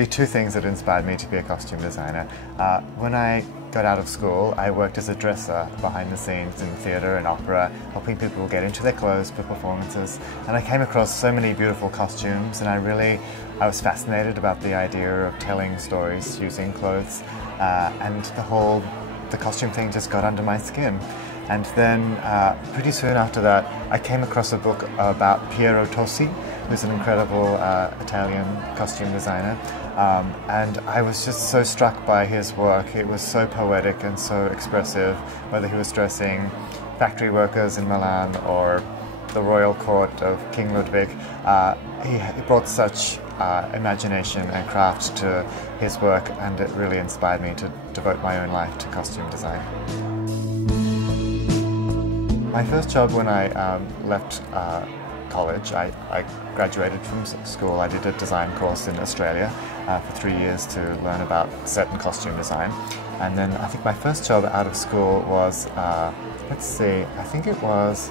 probably two things that inspired me to be a costume designer. When I got out of school, I worked as a dresser behind the scenes in theatre and opera, helping people get into their clothes for performances. And I came across so many beautiful costumes, and I was fascinated about the idea of telling stories using clothes, and the costume thing just got under my skin. And then pretty soon after that, I came across a book about Piero Tosi, who's an incredible Italian costume designer. And I was just so struck by his work. It was so poetic and so expressive, whether he was dressing factory workers in Milan or the royal court of King Ludwig. He brought such imagination and craft to his work, and it really inspired me to devote my own life to costume design. My first job when I left college, I graduated from school. I did a design course in Australia for 3 years to learn about set and costume design. And then I think my first job out of school was, I think it was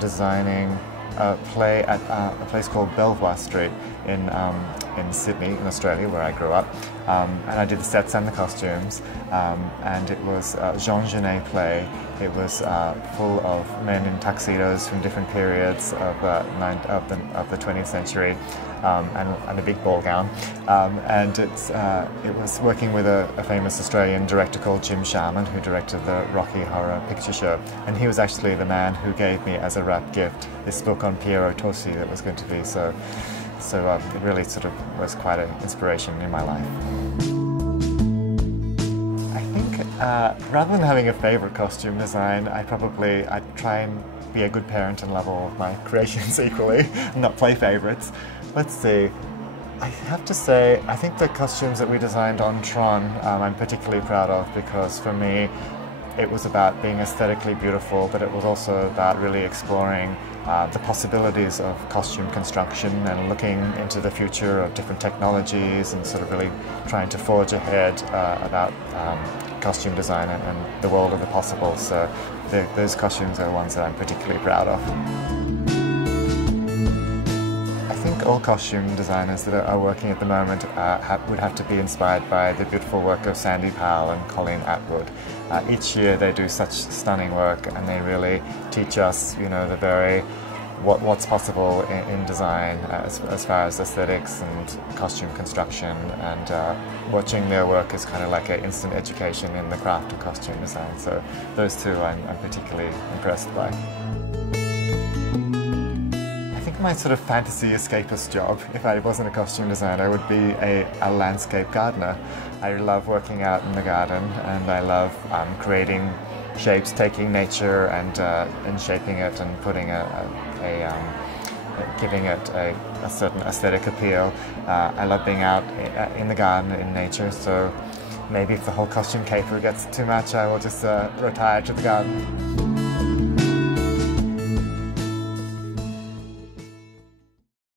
designing a play at a place called Belvoir Street in Sydney, in Australia, where I grew up. And I did the sets and the costumes, and it was a Jean Genet play. It was full of men in tuxedos from different periods of the 20th century, and a big ball gown. And it was working with a famous Australian director called Jim Sharman, who directed the Rocky Horror Picture Show. And he was actually the man who gave me as a wrap gift this book on Piero Tosi that was going to be so it really sort of was quite an inspiration in my life. I think rather than having a favorite costume design, I'd try and be a good parent and love all of my creations equally, and not play favorites. Let's see. I have to say, I think the costumes that we designed on Tron I'm particularly proud of, because for me it was about being aesthetically beautiful, but it was also about really exploring the possibilities of costume construction and looking into the future of different technologies, and sort of really trying to forge ahead about costume design and the world of the possible. So those costumes are the ones that I'm particularly proud of. I think all costume designers that are working at the moment would have to be inspired by the beautiful work of Sandy Powell and Colleen Atwood. Each year they do such stunning work, and they really teach us, what's possible in design as far as aesthetics and costume construction, and watching their work is kind of like an instant education in the craft of costume design. So those two I'm particularly impressed by. I think my sort of fantasy escapist job, if I wasn't a costume designer, would be a landscape gardener. I love working out in the garden, and I love creating shapes, taking nature and shaping it and putting giving it a certain aesthetic appeal. I love being out in the garden, in nature, so maybe if the whole costume caper gets too much, I will just retire to the garden.